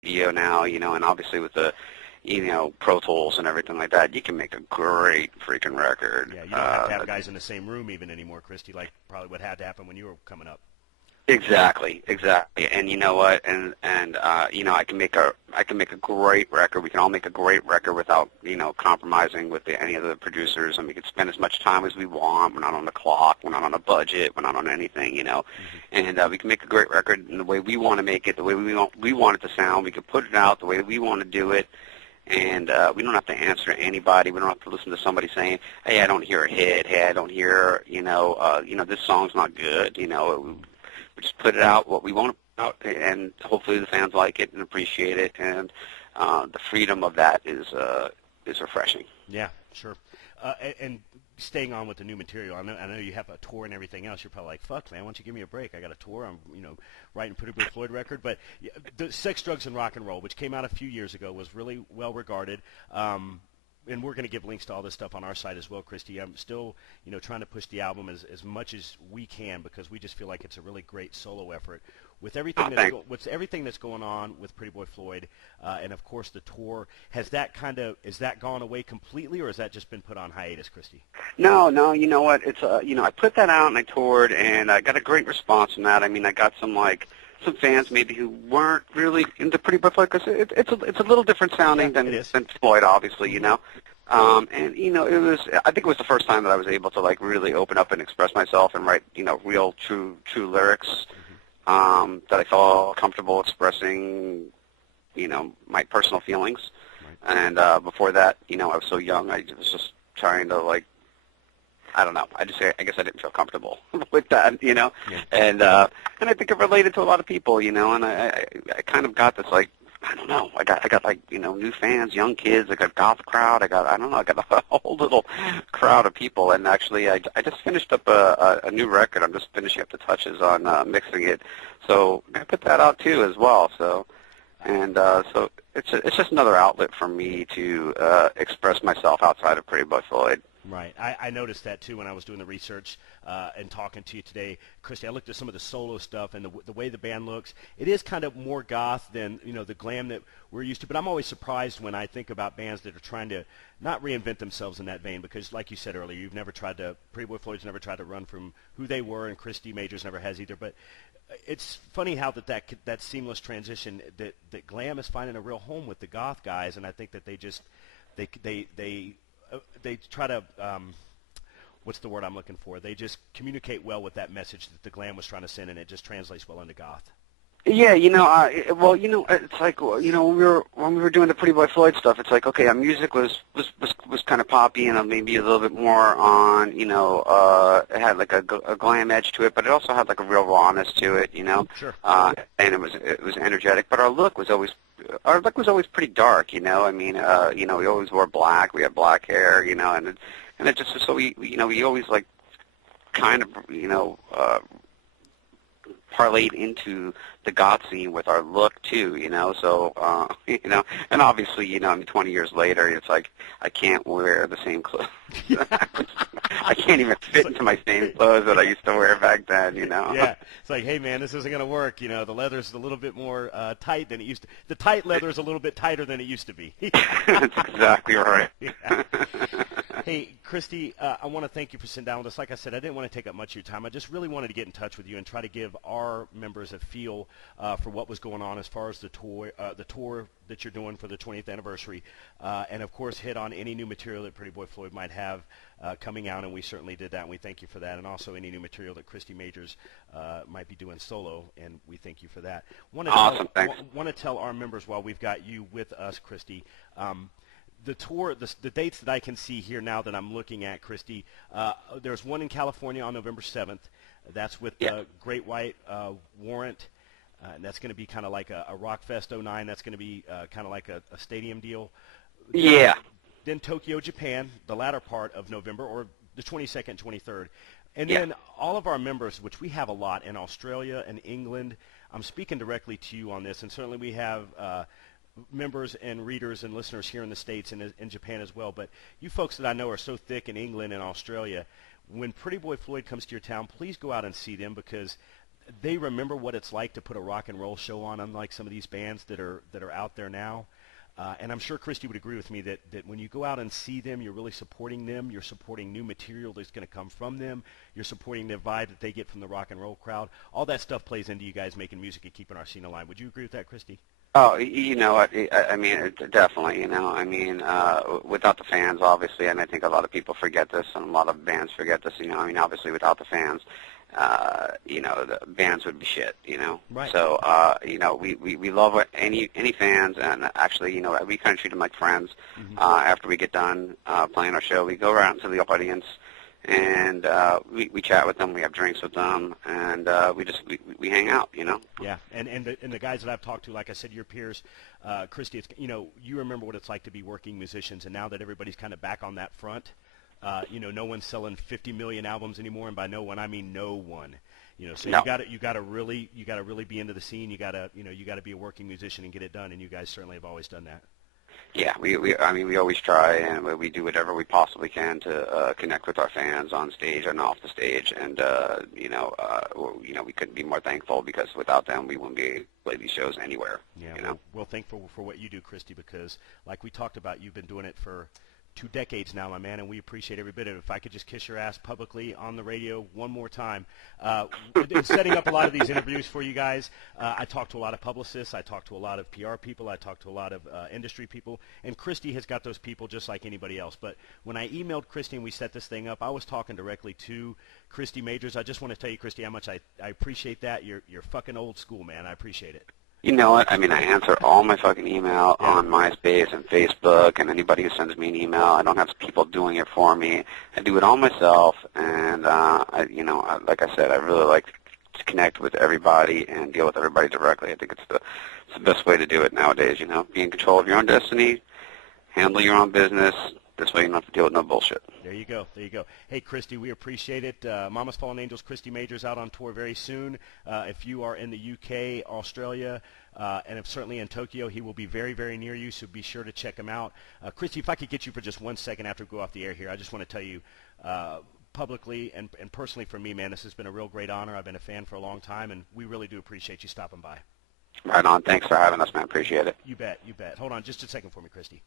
studio now, and obviously with the, Pro Tools and everything like that, you can make a great freaking record. Yeah, you don't have to have guys in the same room even anymore, Kristy, like probably what had to happen when you were coming up. Exactly. And you know what? I can make a great record. We can all make a great record without, compromising with any of the producers, and we can spend as much time as we want. We're not on the clock. We're not on a budget. We're not on anything, And we can make a great record in the way we want to make it, the way we want it to sound. We can put it out the way we want to do it. And we don't have to answer to anybody. We don't have to listen to somebody saying, "Hey, I don't hear a hit. Hey, I don't hear, this song's not good." We just put it out what we want to put out, and hopefully the fans like it and appreciate it. And the freedom of that is refreshing. Yeah, sure. And staying on with the new material, I know you have a tour and everything else. You're probably like, "Fuck, man, why don't you give me a break? I got a tour. I'm, writing a Pretty Boy Floyd record." But the Sex, Drugs, and Rock and Roll, which came out a few years ago, was really well regarded. And we're going to give links to all this stuff on our site as well, Kristy. I'm still, trying to push the album as much as we can because we just feel like it's a really great solo effort. With everything that's going on with Pretty Boy Floyd, and of course the tour, is that gone away completely, or has that just been put on hiatus, Kristy? No, you know what? It's I put that out and I toured, and I got a great response from that. I mean, I got some fans maybe who weren't really into Pretty Boy Floyd because it's a little different sounding than Floyd, obviously, and it was, I think it was the first time that I was able to really open up and express myself and write real true lyrics that I felt comfortable expressing my personal feelings. Right. And before that, I was so young, I was just trying to I don't know. I guess I didn't feel comfortable with that, Yeah. And I think it related to a lot of people, and I kind of got this I don't know. I got new fans, young kids. I got a goth crowd. I got a whole little crowd of people. And actually, I just finished up a new record. I'm just finishing up the touches on mixing it. So I put that out too as well. So it's just another outlet for me to express myself outside of Pretty Boy Floyd. Right. I noticed that, too, when I was doing the research and talking to you today. Kristy, I looked at some of the solo stuff and the way the band looks. It is kind of more goth than, the glam that we're used to. But I'm always surprised when I think about bands that are trying to not reinvent themselves in that vein because, like you said earlier, Pretty Boy Floyd's never tried to run from who they were, and Kristy Majors never has either. But it's funny how that seamless transition, that glam is finding a real home with the goth guys, and I think that they try to, what's the word I'm looking for? They just communicate well with that message that the glam was trying to send, and it just translates well into goth. Yeah, it's like, when we were doing the Pretty Boy Floyd stuff, it's like, okay, our music was kind of poppy and maybe a little bit more on, it had a glam edge to it, but it also had a real rawness to it, Sure. And it was energetic, but our look was always pretty dark, I mean, we always wore black, we had black hair, and it just was so we always kind of, parlayed into the goth scene with our look too, so and obviously, 20 years later, it's like I can't wear the same clothes. I can't even fit into my same clothes that I used to wear back then, Yeah, it's like, hey man, this isn't gonna work. The leather's a little bit more tight than it used to. The tight leather is a little bit tighter than it used to be. That's exactly right. Yeah. Hey, Kristy, I want to thank you for sitting down with us. Like I said, I didn't want to take up much of your time. I just really wanted to get in touch with you and try to give our members a feel for what was going on as far as the tour that you're doing for the 20th anniversary, and of course hit on any new material that Pretty Boy Floyd might have coming out, and we certainly did that, and we thank you for that, and also any new material that Kristy Majors might be doing solo, and we thank you for that. Awesome, thanks. Want to tell our members while we've got you with us, Kristy, the tour, the dates that I can see here now that I'm looking at, Kristy, there's one in California on November 7th. That's with Great White Warrant, and that's going to be kind of like a Rockfest '09. That's going to be kind of like a stadium deal. Yeah. Then Tokyo, Japan, the latter part of November, or the 22nd, 23rd. And then all of our members, which we have a lot in Australia and England, I'm speaking directly to you on this, and certainly we have members and readers and listeners here in the States and in Japan as well. But you folks that I know are so thick in England and Australia, when Pretty Boy Floyd comes to your town, please go out and see them because they remember what it's like to put a rock and roll show on, unlike some of these bands that are out there now. And I'm sure Kristy would agree with me that when you go out and see them, you're really supporting them. You're supporting new material that's going to come from them. You're supporting the vibe that they get from the rock and roll crowd. All that stuff plays into you guys making music and keeping our scene alive. Would you agree with that, Kristy? Oh, you know what? I mean, definitely. You know, I mean, without the fans, obviously, and I think a lot of people forget this, and a lot of bands forget this. You know, I mean, obviously, without the fans, you know, the bands would be shit. You know, right. So, you know, we love any fans, and actually, you know, we kind of treat them like friends. After we get done playing our show, we go around to the audience. And we chat with them, we have drinks with them, and we hang out, you know. Yeah, and the guys that I've talked to, like I said, your peers, Kristy, it's, you know, you remember what it's like to be working musicians, and now that everybody's kind of back on that front, you know, no one's selling 50 million albums anymore, and by no one I mean no one. You know, so no. you got to really be into the scene. You got to be a working musician and get it done, and you guys certainly have always done that. Yeah, I mean, we always try, and we do whatever we possibly can to connect with our fans on stage and off the stage, and you know, we couldn't be more thankful, because without them, we wouldn't be able to play these shows anywhere. Yeah, you know? well, thankful for what you do, Kristy, because like we talked about, you've been doing it for 2 decades now, my man, and we appreciate every bit of it. If I could just kiss your ass publicly on the radio one more time. In setting up a lot of these interviews for you guys, I talked to a lot of publicists, I talked to a lot of PR people, I talked to a lot of industry people, and Kristy has got those people just like anybody else. But when I emailed Kristy and we set this thing up, I was talking directly to Kristy Majors. I just want to tell you, Kristy, how much I appreciate that. You're fucking old school, man. I appreciate it. You know what? I mean, I answer all my fucking email on MySpace and Facebook, and anybody who sends me an email, I don't have people doing it for me. I do it all myself, and you know, like I said, I really like to connect with everybody and deal with everybody directly. I think it's the best way to do it nowadays. You know, be in control of your own destiny, handle your own business. This way you don't have to deal with no bullshit. There you go. There you go. Hey, Kristy, we appreciate it. Mama's Fallen Angels, Kristy Majors out on tour very soon. If you are in the UK, Australia, and if certainly in Tokyo, he will be very, very near you, so be sure to check him out. Kristy, if I could get you for just 1 second after we go off the air here, I just want to tell you publicly and personally for me, man, this has been a real great honor. I've been a fan for a long time, and we really do appreciate you stopping by. Right on. Thanks for having us, man. Appreciate it. You bet. You bet. Hold on just a second for me, Kristy.